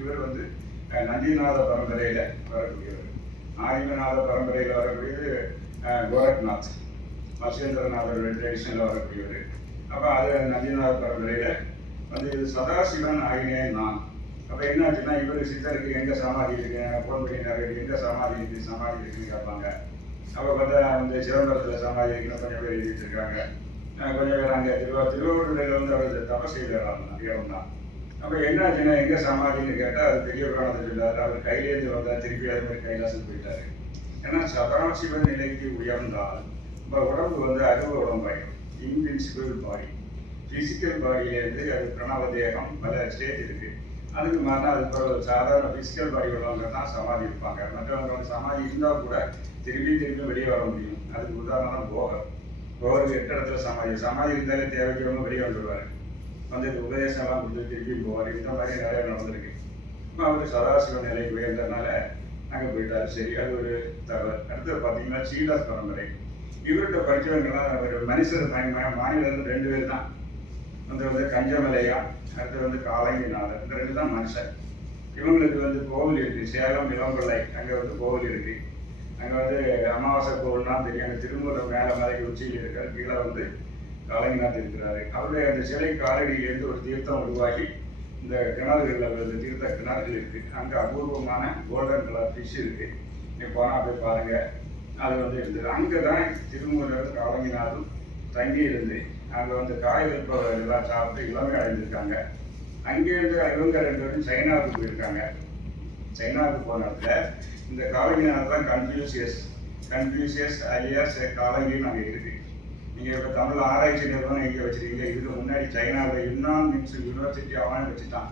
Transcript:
இவர் வந்து நந்திநாத பரம்பரையில் வரக்கூடியவர். ஆதிமநாத பரம்பரையில் வரக்கூடியது கோரக்நாத். மசேந்திரநாதருடைய ட்ரெடிஷனில் வரக்கூடியவர். அப்போ அது நந்திநாத பரம்பரையில் வந்து இது சதாசிவன் ஆகினேன் நான். அப்போ என்ன ஆச்சுன்னா இவர் சித்தருக்கு எங்கே சமாதி இருக்கு? ஃபோன் நிறைய எங்கே சமாதி இருக்கு? சமாதி இருக்குன்னு கேட்பாங்க. அப்போ பார்த்தா வந்து சிதம்பரத்தில் சமாதி இருக்குன்னு கொஞ்சம் பேர் எழுதிட்டு இருக்காங்க. கொஞ்சம் பேர் அங்கே திருவா திருவள்ளூரில் வந்து அவர் தபஸ் செய்த இடம் தான். அப்போ என்ன ஆச்சுன்னா எங்கே சமாதின்னு கேட்டால் அது பெரிய புராணத்தை சொல்லாரு அவர் கையிலேருந்து வந்தால் திருப்பி அது மாதிரி கைலாசம் போயிட்டாரு. ஏன்னா சதாசிவன் நிலைக்கு உயர்ந்தால் நம்ம உடம்பு வந்து அருவ உடம்பாயிடும். இன்வின்சிபிள் பாடி ஃபிசிக்கல் பாடியிலேருந்து அது பிரணவ தேகம் பல ஸ்டேஜ் இருக்குது அதுக்கு மாறினா அது பிறகு சாதாரண ஃபிசிக்கல் பாடி உள்ளவங்க தான் சமாதி இருப்பாங்க. மற்றவங்க வந்து சமாதி இருந்தால் கூட திரும்பி திரும்பி வெளியே வர முடியும். அதுக்கு உதாரணம் போகர். போகருக்கு எட்டு இடத்துல சமாதி. சமாதி இருந்தாலே தேவைக்கிறவங்க வெளியே வந்துடுவார் வந்து இந்த உபதேசம்லாம் கொடுத்து திருப்பி போவார் இந்த மாதிரி நிறைய நடந்திருக்கு. இப்போ அவர் சதாசிவ நிலைக்கு உயர்ந்ததுனால அங்கே போயிட்டார். சரி அது ஒரு தகவல் அடுத்தது பார்த்தீங்கன்னா ஸ்ரீதாஸ் பரம்பரை. இவர்கிட்ட படித்தவங்கெல்லாம் ஒரு மனுஷர் மா- மாநிலத்தில் ரெண்டு பேர் தான். வந்து வந்து கஞ்சமலையா அடுத்து வந்து காலங்கிநாதர். இந்த ரெண்டு தான் மனுஷன் இவங்களுக்கு வந்து கோவில் இருக்கு. சேலம் இளம்பிள்ளை அங்கே வந்து கோவில் இருக்கு. அங்கே வந்து அமாவாசை கோவில்லாம் தெரியும். அங்கே திருமூலம் மேலே மலைக்கு உச்சியில் இருக்கிற கீழே வந்து காலங்கிநாத் இருக்கிறாரு அவருடைய அந்த சிலை காலடியிலேருந்து ஒரு தீர்த்தம் உருவாகி இந்த கிணறுகளில் வந்து தீர்த்த கிணறுகள் இருக்கு. அங்கே அபூர்வமான கோல்டன் கலர் ஃபிஷ் இருக்கு. நீங்கள் போனால் போய் பாருங்க. அது வந்து இருந்தது. அங்கே தான் திருமூலர் காலங்கிநாதும் தங்கி இருந்து அங்கே வந்து காய்கறி பொருள் எல்லாம் சாப்பிட்டு இளமை அடைஞ்சிருக்காங்க அங்கேருந்து இவங்க ரெண்டு பேரும் சைனாவுக்கு போயிருக்காங்க. சைனாவுக்கு போன இடத்துல இந்த காலங்கிநாத் தான் கன்ஃபியூசியஸ் கன்ஃபியூசியஸ் அலியாஸ் காலங்கின்னு அங்கே இருக்கு. நீங்கள் இப்போ தமிழ் ஆராய்ச்சி நிறுவனம் எங்கே வச்சிருக்கீங்க. இதுக்கு முன்னாடி சைனாவில் யுன்னான் மின்ஸ் யூனிவர்சிட்டி அவனே வச்சுட்டான்